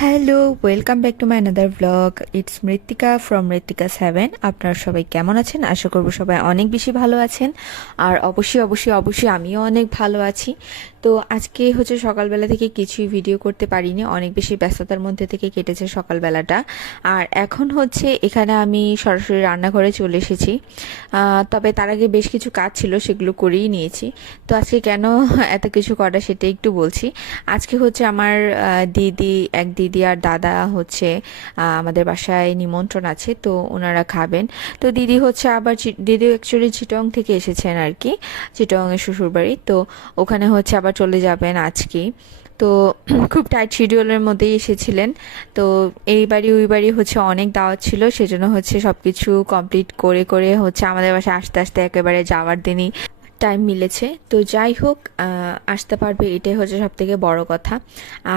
Hello welcome back to my another blog it's Mrittika from Mrittika seven আপনারা সবাই কেমন আছেন? আশা করব সবাই অনেক বেশি ভালো আছেন। আর অবশ্যই অবশ্যই অবশ্যই আমিও অনেক ভালো আছি। তো আজকে হচ্ছে সকালবেলা থেকে কিছুই ভিডিও করতে পারিনি। অনেক বেশি ব্যস্ততার মধ্যে থেকে কেটেছে সকালবেলাটা। আর এখন হচ্ছে এখানে আমি সরাসরি রান্নাঘরে চলে এসেছি। তবে তার আগে বেশ কিছু কাজ ছিল, সেগুলো করেই নিয়েছি। তো আজকে কেন এত কিছু করা সেটা একটু বলছি। আজকে হচ্ছে আমার দিদি, এক দিদি আর দাদা হচ্ছে আমাদের বাসায় নিমন্ত্রণ আছে, তো ওনারা খাবেন। তো দিদি হচ্ছে আবার দিদি অ্যাকচুয়ালি চিটং থেকে এসেছেন আর কি চিটংয়ের শ্বশুরবাড়ি। তো ওখানে হচ্ছে আবার চলে যাবেন আজকে। তো খুব টাইট শিডিউলের মধ্যেই এসেছিলেন। তো এই বাড়ি, ওই বাড়ি হচ্ছে অনেক দাওয়াত ছিল, সেজন্য হচ্ছে সব কিছু কমপ্লিট করে করে হচ্ছে আমাদের বাসায় আস্তে আস্তে একেবারে যাওয়ার দিনই টাইম মিলেছে। তো যাই হোক আসতে পারবে, এটাই হচ্ছে সব থেকে বড় কথা।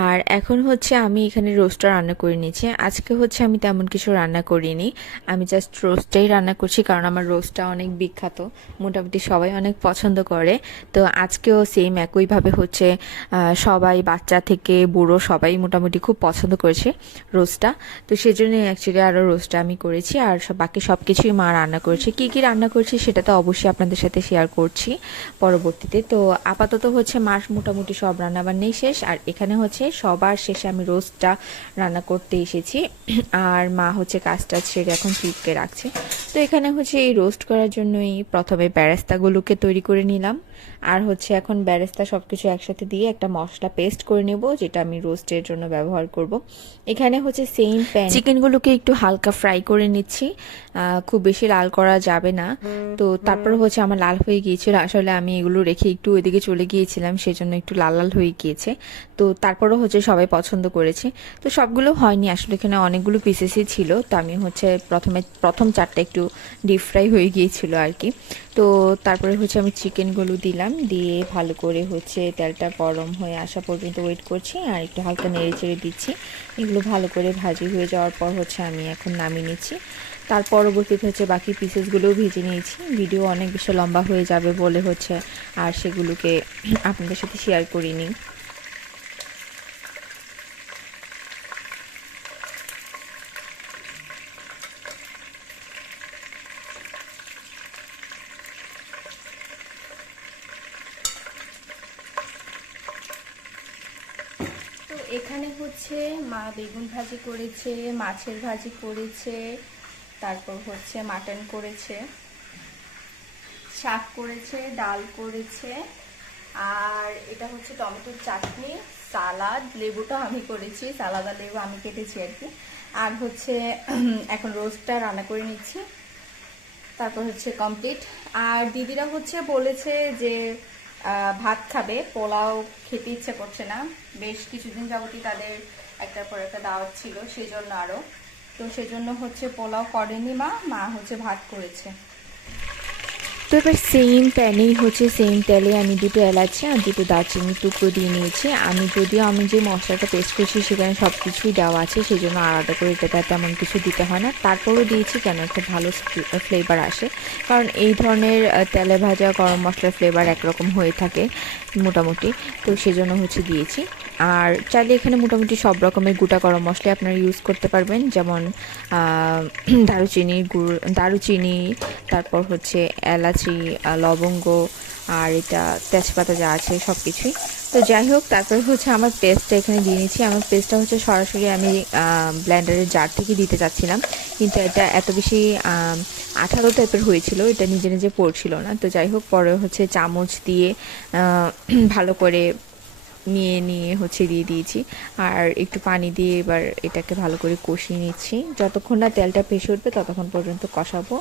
আর এখন হচ্ছে আমি এখানে রোস্টটা রান্না করে নিয়েছি। আজকে হচ্ছে আমি তেমন কিছু রান্না করিনি। আমি জাস্ট রোস্টটাই রান্না করছি কারণ আমার রোস্টটা অনেক বিখ্যাত। মোটামুটি সবাই অনেক পছন্দ করে। তো আজকেও সেম একইভাবে হচ্ছে সবাই, বাচ্চা থেকে বুড়ো সবাই মোটামুটি খুব পছন্দ করেছে রোস্টটা তো সেজন্যই অ্যাকচুয়ালি আরও রোস্টটা আমি করেছি। আর বাকি সব কিছুই মা রান্না করেছে। কী কী রান্না করেছি সেটা তো অবশ্যই আপনাদের সাথে শেয়ার করছি। পরবর্তীতে। তো আপাতত হচ্ছে মাস মোটামুটি সব রান্নাবান্নাই শেষ, আর এখানে হচ্ছে সবার শেষে আমি রোস্টটা রান্না করতে এসেছি। আর মা হচ্ছে কাজটা ছেড়ে এখন চিপকে রাখছে। তো এখানে হচ্ছে এই রোস্ট করার জন্যই প্রথমে ব্যারাস্তাগুলোকে তৈরি করে নিলাম। আর হচ্ছে এখন ব্যারেস্তা সব কিছু একসাথে দিয়ে একটা মশলা পেস্ট করে নেব, যেটা আমি রোস্টের জন্য ব্যবহার করব। এখানে হচ্ছে সেম প্যান চিকেনগুলোকে একটু হালকা ফ্রাই করে নিচ্ছি। খুব বেশি লাল করা যাবে না। তো তারপর হচ্ছে আমার লাল হয়ে গিয়েছিল। আসলে আমি এগুলো রেখে একটু ওইদিকে চলে গিয়েছিলাম, সেজন্য একটু লাল লাল হয়ে গিয়েছে। তো তারপরও হচ্ছে সবাই পছন্দ করেছে। তো সবগুলো হয়নি, আসলে এখানে অনেকগুলো পিসেসই ছিল। তো আমি হচ্ছে প্রথমে, প্রথম চারটা একটু ডিপ ফ্রাই হয়ে গিয়েছিল আর কি। তো তারপরে হচ্ছে আমি চিকেনগুলো দিলাম, দিয়ে ভালো করে হচ্ছে তেলটা গরম হয়ে আসা পর্যন্ত ওয়েট করছি আর একটু হালকা নেড়ে চেড়ে দিচ্ছি। এগুলো ভালো করে ভাজি হয়ে যাওয়ার পর হচ্ছে আমি এখন নামিয়ে নিচ্ছি। তার পরবর্তীতে হচ্ছে বাকি পিসেসগুলোও ভেজে নিয়েছি। ভিডিও অনেক বেশি লম্বা হয়ে যাবে বলে হচ্ছে আর সেগুলোকে আপনাদের সাথে শেয়ার করিনি তো এখানে হচ্ছে মা বেগুন ভাজি করেছে, মাছের ভাজি করেছে, তারপর হচ্ছে মাটন করেছে, শাক করেছে, ডাল করেছে, আর এটা হচ্ছে টমেটোর চাটনি, সালাদ, লেবুটা আমি করেছি, সালাদ আর লেবু আমি কেটেছি আর কি। আর হচ্ছে, এখন রোস্টটা রান্না করে নিচ্ছি, তারপর হচ্ছে কমপ্লিট আর দিদিরা হচ্ছে বলেছে যে ভাত খাবে, পোলাও খেতে ইচ্ছে করছে না। বেশ কিছুদিন যাবতই তাদের একটার পর একটা দাওয়াত ছিল সেই জন্য আরও তো সেজন্য হচ্ছে পোলাও করেনি মা মা হচ্ছে ভাত করেছে। তো এবার সেম প্যানেই হচ্ছে সেম তেলে আমি দুটো এলাচি আর দুটো দারচিনি টুকরো দিয়ে নিয়েছি। আমি যদিও আমি যে মশলাটা পেস্ট করছি সেখানে সব কিছুই দেওয়া আছে সেই জন্য আলাদা করে এটা তেমন কিছু দিতে হয় না। তারপরেও দিয়েছি কেন? একটা ভালো ফ্লেভার আসে। কারণ এই ধরনের তেলে ভাজা গরম মশলার ফ্লেভার একরকম হয়ে থাকে মোটামুটি। তো সেজন্য হচ্ছে দিয়েছি। আর চাইলে এখানে মোটামুটি সব রকমের গোটা গরম মশলা আপনারা ইউজ করতে পারবেন। যেমন দারুচিনি, গুড়, দারুচিনি, তারপর হচ্ছে এলাচি লবঙ্গ, আর এটা তেজপাতা যা আছে সব কিছুই তো যাই হোক, তারপরে হচ্ছে আমার পেস্টটা এখানে দিয়ে নিচ্ছি। আমার পেস্টটা হচ্ছে সরাসরি আমি ব্ল্যান্ডারের জার থেকে দিতে চাচ্ছিলাম। কিন্তু এটা এত বেশি আঠালো টাইপের হয়েছিল, এটা নিজে নিজে পড়ছিল না। তো যাই হোক, পরে হচ্ছে চামচ দিয়ে ভালো করে নিয়ে নিয়ে হচ্ছে দিয়ে দিয়েছি। আর একটু পানি দিয়ে এবার এটাকে ভালো করে কষিয়ে নিচ্ছি। যতক্ষণ না তেলটা ভেসে উঠবে ততক্ষণ পর্যন্ত কষাবো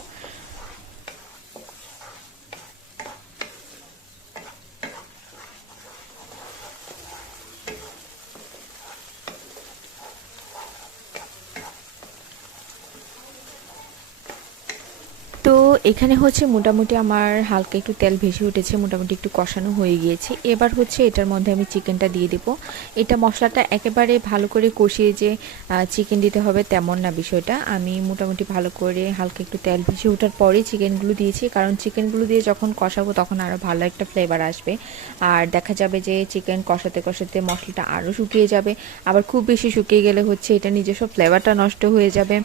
তো এখানে হচ্ছে মোটামুটি আমার হালকা একটু তেল ভেসে উঠেছে, মোটামুটি একটু কষানো হয়ে গিয়েছে। এবার হচ্ছে এটার মধ্যে আমি চিকেনটা দিয়ে দেবো। এটা মশলাটা একেবারে ভালো করে কষিয়ে যে চিকেন দিতে হবে তেমন না বিষয়টা। আমি মোটামুটি ভালো করে হালকা একটু তেল ভেসে ওঠার পরেই চিকেনগুলো দিয়েছি। কারণ চিকেনগুলো দিয়ে যখন কষাবো তখন আরও ভালো একটা ফ্লেভার আসবে। আর দেখা যাবে যে চিকেন কষাতে কষাতে মশলাটা আরও শুকিয়ে যাবে। আবার খুব বেশি শুকিয়ে গেলে হচ্ছে এটা নিজস্ব ফ্লেভারটা নষ্ট হয়ে যাবে।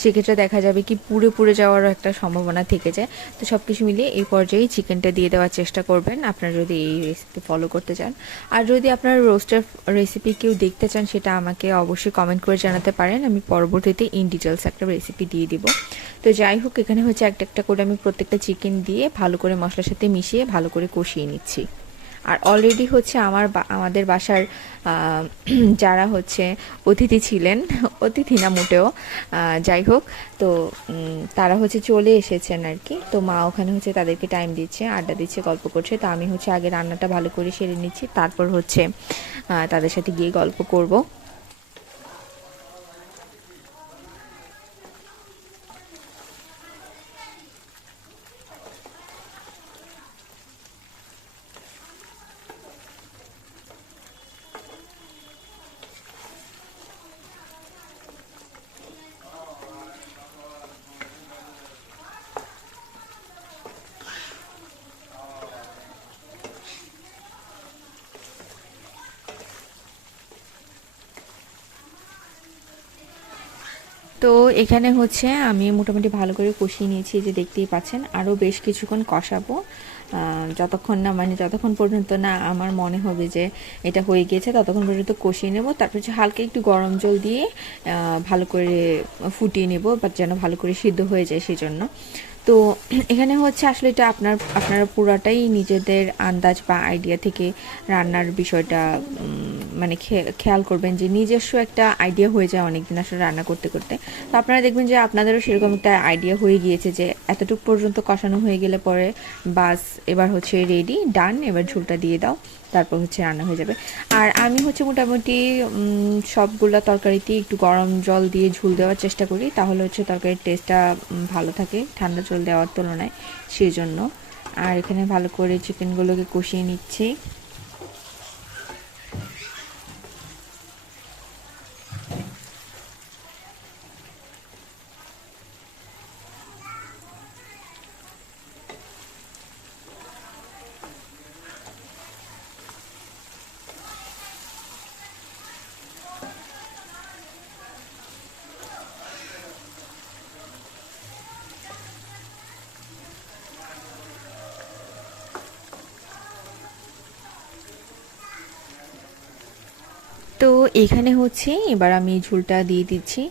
সেক্ষেত্রে দেখা যাবে কি পুড়ে পুড়ে যাওয়ারও একটা সম্ভাবনা থেকে যায় তো সব কিছু মিলিয়ে এই পর্যায়ে চিকেনটা দিয়ে দেওয়ার চেষ্টা করবেন। আপনারা যদি এই রেসিপি ফলো করতে চান। আর যদি আপনারা রোস্টার রেসিপি কেউ দেখতে চান, সেটা আমাকে অবশ্যই কমেন্ট করে জানাতে পারেন। আমি পরবর্তীতে ইন ডিটেলস একটা রেসিপি দিয়ে দিব। তো যাই হোক, এখানে হচ্ছে একটা একটা করে আমি প্রত্যেকটা চিকেন দিয়ে ভালো করে মশলার সাথে মিশিয়ে ভালো করে কষিয়ে নিচ্ছি। আর অলরেডি হচ্ছে আমার আমাদের বাসার যারা হচ্ছে অতিথি ছিলেন, অতিথি না মোটেও যাই হোক, তো তারা হচ্ছে চলে এসেছেন আর কি। তো মা ওখানে হচ্ছে তাদেরকে টাইম দিচ্ছে, আড্ডা দিচ্ছে, গল্প করছে। তো আমি হচ্ছে আগে রান্নাটা ভালো করে সেরে নিচ্ছি, তারপর হচ্ছে তাদের সাথে গিয়ে গল্প করব। তো এখানে হচ্ছে আমি মোটামুটি ভালো করে কষিয়ে নিয়েছি যে দেখতেই পাচ্ছেন। আরও বেশ কিছুক্ষণ কষাবো। যতক্ষণ না মানে যতক্ষণ পর্যন্ত না আমার মনে হবে যে এটা হয়ে গিয়েছে, ততক্ষণ পর্যন্ত কষিয়ে নেব। তারপর হচ্ছে হালকা একটু গরম জল দিয়ে ভালো করে ফুটিয়ে নেব, বা যেন ভালো করে সিদ্ধ হয়ে যায় সেই জন্য তো এখানে হচ্ছে আসলে এটা আপনার, আপনারা পুরাটাই নিজেদের আন্দাজ বা আইডিয়া থেকে রান্নার বিষয়টা মানে খেয়াল করবেন যে নিজস্ব একটা আইডিয়া হয়ে যায় অনেকদিন আসলে রান্না করতে করতে। তো আপনারা দেখবেন যে আপনাদেরও সেরকম একটা আইডিয়া হয়ে গিয়েছে যে এতটুকু পর্যন্ত কষানো হয়ে গেলে পরে বাস এবার হচ্ছে রেডি ডান এবার ঝোলটা দিয়ে দাও। তারপর হচ্ছে রান্না হয়ে যাবে। আর আমি হচ্ছে মোটামুটি সবগুলা তরকারিতে একটু গরম জল দিয়ে ঝুল দেওয়ার চেষ্টা করি, তাহলে হচ্ছে তরকারির টেস্টটা ভালো থাকে, ঠান্ডা জল দেওয়ার তুলনায় সেই জন্য আর এখানে ভালো করে চিকেনগুলোকে কষিয়ে নিচ্ছি। তো এখানে হচ্ছে এবার আমি ঝোলটা দিয়ে দিচ্ছি।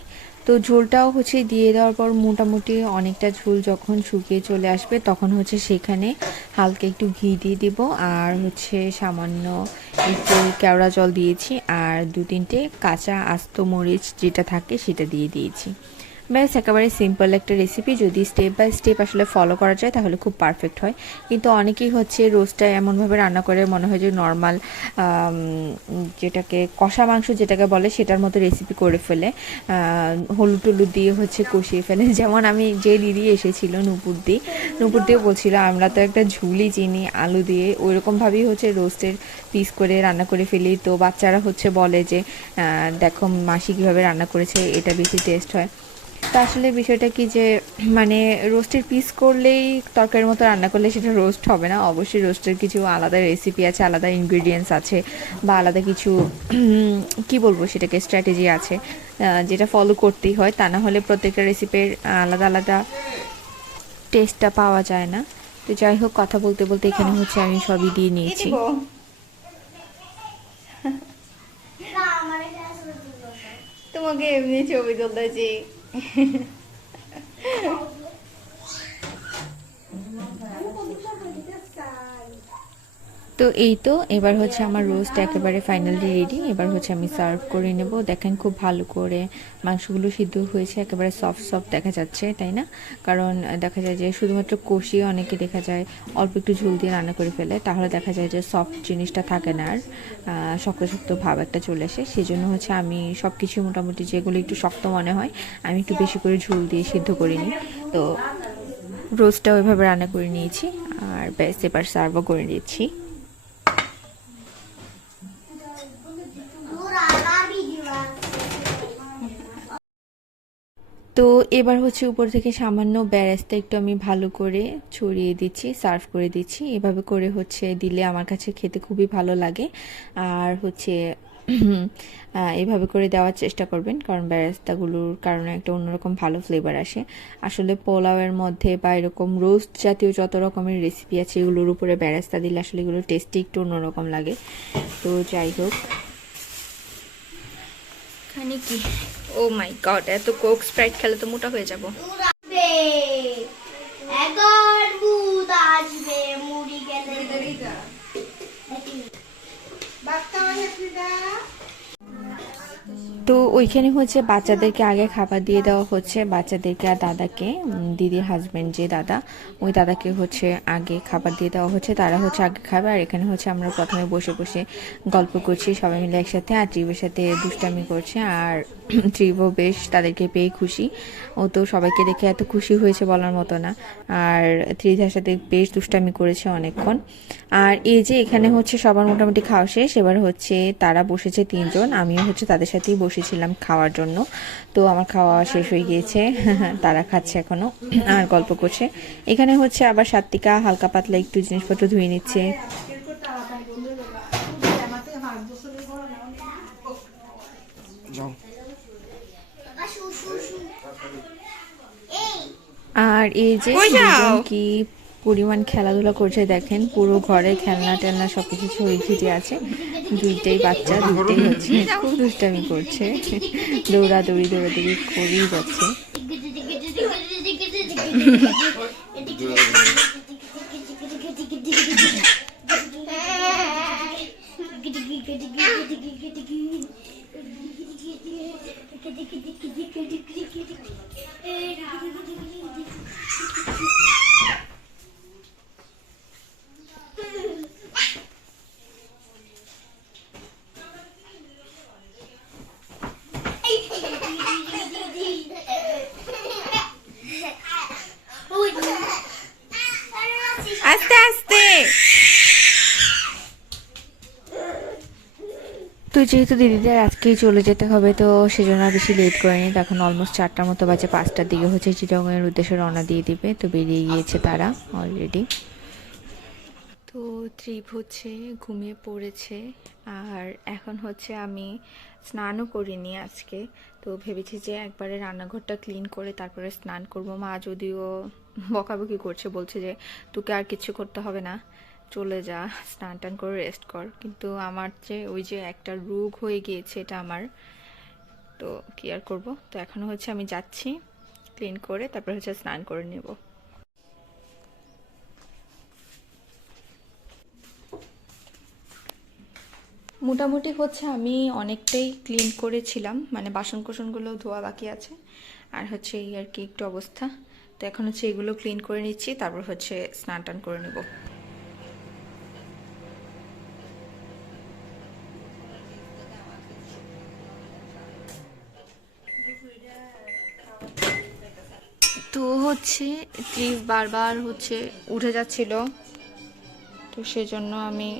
তো ঝোলটাও হচ্ছে দিয়ে দেওয়ার পর মোটামুটি অনেকটা ঝোল যখন শুকিয়ে চলে আসবে তখন হচ্ছে সেখানে হালকা একটু ঘি দিয়ে দিব আর হচ্ছে সামান্য একটু কেওড়া জল দিয়েছি আর দু তিনটে কাঁচা আস্ত মরিচ যেটা থাকে সেটা দিয়ে দিয়েছি। ব্যাস, একেবারে সিম্পল একটা রেসিপি যদি স্টেপ বাই স্টেপ আসলে ফলো করা যায়, তাহলে খুব পারফেক্ট হয়। কিন্তু অনেকেই হচ্ছে রোস্টটা এমনভাবে রান্না করে, মনে হয় যে নর্মাল যেটাকে কষা মাংস যেটাকে বলে, সেটার মতো রেসিপি করে ফেলে। হলুদ টলুদ দিয়ে হচ্ছে কষিয়ে ফেলে। যেমন আমি যে দিদি এসেছিল, নুপুর দি, নুপুর দিয়ে বলছিল, আমরা তো একটা ঝুলি চিনি, আলু দিয়ে। ওইরকমভাবেই হচ্ছে রোস্টের পিস করে রান্না করে ফেলি। তো বাচ্চারা হচ্ছে বলে যে দেখো মাসি কীভাবে রান্না করেছে, এটা বেশি টেস্ট হয়। তা আসলে বিষয়টা কি যে মানে রোস্টের পিস করলেই তরকারির মতো রান্না করলে সেটা রোস্ট হবে না। অবশ্যই রোস্টের কিছু আলাদা রেসিপি আছে আলাদা ইনগ্রিডিয়েন্টস আছে বা আলাদা কিছু কি বলব সেটাকে স্ট্র্যাটেজি আছে যেটা ফলো করতেই হয়। তা না হলে প্রত্যেকটা রেসিপির আলাদা আলাদা টেস্টটা পাওয়া যায় না। তো যাই হোক কথা বলতে বলতে এখানে হচ্ছে আমি সবই দিয়ে নিয়েছি। তোমাকে এমনি ছবি তুলতেছি। oh. তো এই তো, এবার হচ্ছে আমার রোস্ট একেবারে ফাইনালি রেডি এবার হচ্ছে আমি সার্ভ করে নেব। দেখেন খুব ভালো করে মাংসগুলো সিদ্ধ হয়েছে, একেবারে সফট সফট দেখা যাচ্ছে, তাই না? কারণ দেখা যায় যে শুধুমাত্র কষিয়ে অনেকে দেখা যায় অল্প একটু ঝোল দিয়ে রান্না করে ফেলে, তাহলে দেখা যায় যে সফট জিনিসটা থাকে না আর শক্ত শক্ত ভাব একটা চলে আসে। সেই জন্য হচ্ছে আমি সব কিছু মোটামুটি যেগুলো একটু শক্ত মনে হয়, আমি একটু বেশি করে ঝোল দিয়ে সিদ্ধ করিনি তো রোস্টটা ওইভাবে রান্না করে নিয়েছি, আর ব্যাস এবার সার্ভও করে নিয়েছি তো এবার হচ্ছে উপর থেকে সামান্য ব্যারেস্তা একটু আমি ভালো করে ছড়িয়ে দিচ্ছি, সার্ভ করে দিচ্ছি। এভাবে করে হচ্ছে দিলে আমার কাছে খেতে খুবই ভালো লাগে। আর হচ্ছে এভাবে করে দেওয়ার চেষ্টা করবেন কারণ ব্যারেস্তাগুলোর কারণে একটা অন্যরকম ভালো ফ্লেভার আসে। আসলে পোলাওয়ের মধ্যে বা এরকম রোস্ট জাতীয় যত রকমের রেসিপি আছে এগুলোর উপরে ব্যারেস্তা দিলে আসলে এগুলো টেস্টি একটু অন্যরকম লাগে। তো যাই হোক। এখানে কি? ও মাই গড এত কোক স্প্রাইট খেলে তো মোটা হয়ে যাব। মুড়ি তো ওইখানে হচ্ছে বাচ্চাদেরকে আগে খাবার দিয়ে দেওয়া হচ্ছে। বাচ্চাদেরকে আর দাদাকে দিদির হাজবেন্ড যে দাদা, ওই দাদাকে হচ্ছে আগে খাবার দিয়ে দেওয়া হচ্ছে। তারা হচ্ছে আগে খাবে আর এখানে হচ্ছে আমরা প্রথমে বসে বসে গল্প করছি, সবাই মিলে একসাথে আর টিভির সাথে দুষ্টামি করছে। আর ট্রিপও বেশ তাদেরকে পেয়ে খুশি। ও তো সবাইকে দেখে এত খুশি হয়েছে বলার মতো না। আর ত্রিধার সাথে বেশ দুষ্টামি করেছে অনেকক্ষণ। আর এই যে এখানে হচ্ছে সবার মোটামুটি খাওয়া শেষ, এবার হচ্ছে তারা বসেছে তিনজন, আমিও হচ্ছে তাদের সাথেই বসেছিলাম খাওয়ার জন্য। তো আমার খাওয়া শেষ হয়ে গিয়েছে, তারা খাচ্ছে এখনও আর গল্প করছে। এখানে হচ্ছে আবার সাত্বিকা হালকা পাতলা একটু জিনিসপত্র ধুয়ে নিচ্ছে। আর এই যে কি পরিমাণ খেলাধুলা করছে দেখেন পুরো ঘরে খেলনা টেলনা সবকিছু ছড়িয়ে ছিটিয়ে আছে। দুইটাই বাচ্চা দুইটাই হচ্ছে খুব দুষ্টামি করছে। দৌড়াদৌড়ি দৌড়াদৌড়ি করেই যাচ্ছে। আস্তে তো যেহেতু দিদিদের আজকেই চলে যেতে হবে, তো সেজন্য আর বেশি লেট করেনি। তখন অলমোস্ট চারটার মতো বাজে, পাঁচটার দিকে হচ্ছে চিটগংয়ের উদ্দেশ্যে রওনা দিয়ে দিবে। তো বেরিয়ে গিয়েছে তারা অলরেডি তো ট্রিপ হচ্ছে ঘুমিয়ে পড়েছে আর এখন হচ্ছে আমি স্নানও করিনি আজকে। তো ভেবেছি যে একবারে রান্নাঘরটা ক্লিন করে তারপরে স্নান করব। মা যদিও বকাবকি করছে, বলছে যে তোকে আর কিছু করতে হবে না, চলে যা, স্নান টান করে রেস্ট কর। কিন্তু আমার যে ওই যে একটা রোগ হয়ে গিয়েছে এটা আমার, তো কি আর করব? তো এখন হচ্ছে আমি যাচ্ছি ক্লিন করে তারপরে হচ্ছে স্নান করে নেব। মোটামুটি হচ্ছে আমি অনেকটাই ক্লিন করেছিলাম মানে বাসন কোসনগুলো ধোয়া বাকি আছে। আর হচ্ছে এই আর কি একটু অবস্থা। তো এখন হচ্ছে এগুলো ক্লিন করে নিচ্ছি, তারপর হচ্ছে স্নান টান করে নেব। তো হচ্ছে ট্রিপ বারবার হচ্ছে উঠে যাচ্ছিল। তো সেজন্য আমি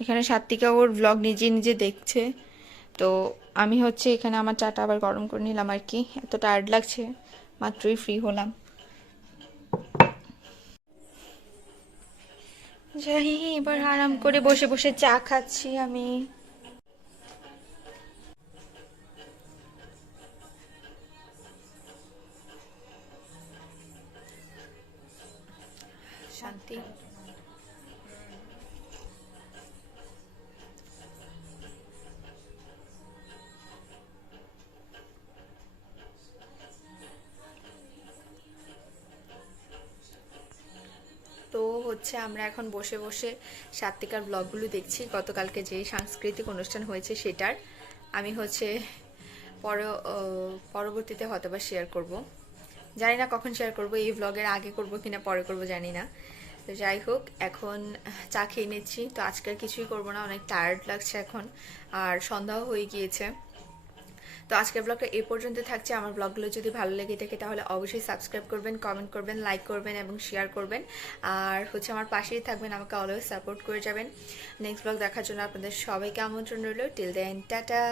এখানে সাত্বিকা ওর ব্লগ নিজে নিজে দেখছে। তো আমি হচ্ছে এখানে আমার চাটা আবার গরম করে নিলাম আর কি। এত টায়ার্ড লাগছে, মাত্রই ফ্রি হলাম। যাই, এবার আরাম করে বসে বসে চা খাচ্ছি আমি। শান্তি। হচ্ছে, আমরা এখন বসে বসে সাত্বিকার ব্লগগুলো দেখছি। গতকালকে যে সাংস্কৃতিক অনুষ্ঠান হয়েছে সেটার, আমি হচ্ছে পর পরবর্তীতে হয়তো বা শেয়ার করব। জানি না কখন শেয়ার করব, এই ব্লগের আগে করব কিনা, পরে করব, জানি না। তো যাই হোক, এখন চা খেয়ে নিচ্ছি। তো আজকের কিছুই করব না, অনেক টায়ার্ড লাগছে এখন। আর সন্ধ্যাও হয়ে গিয়েছে। তো আজকের ব্লগটা এ পর্যন্ত থাকছে। আমার ব্লগগুলো যদি ভালো লেগে থাকে, তাহলে অবশ্যই সাবস্ক্রাইব করবেন কমেন্ট করবেন লাইক করবেন এবং শেয়ার করবেন। আর হচ্ছে আমার পাশেই থাকবেন, আমাকে অলওয়েজ সাপোর্ট করে যাবেন। নেক্সট ব্লগ দেখার জন্য আপনাদের সবাইকে আমন্ত্রণ রইল। Till then tata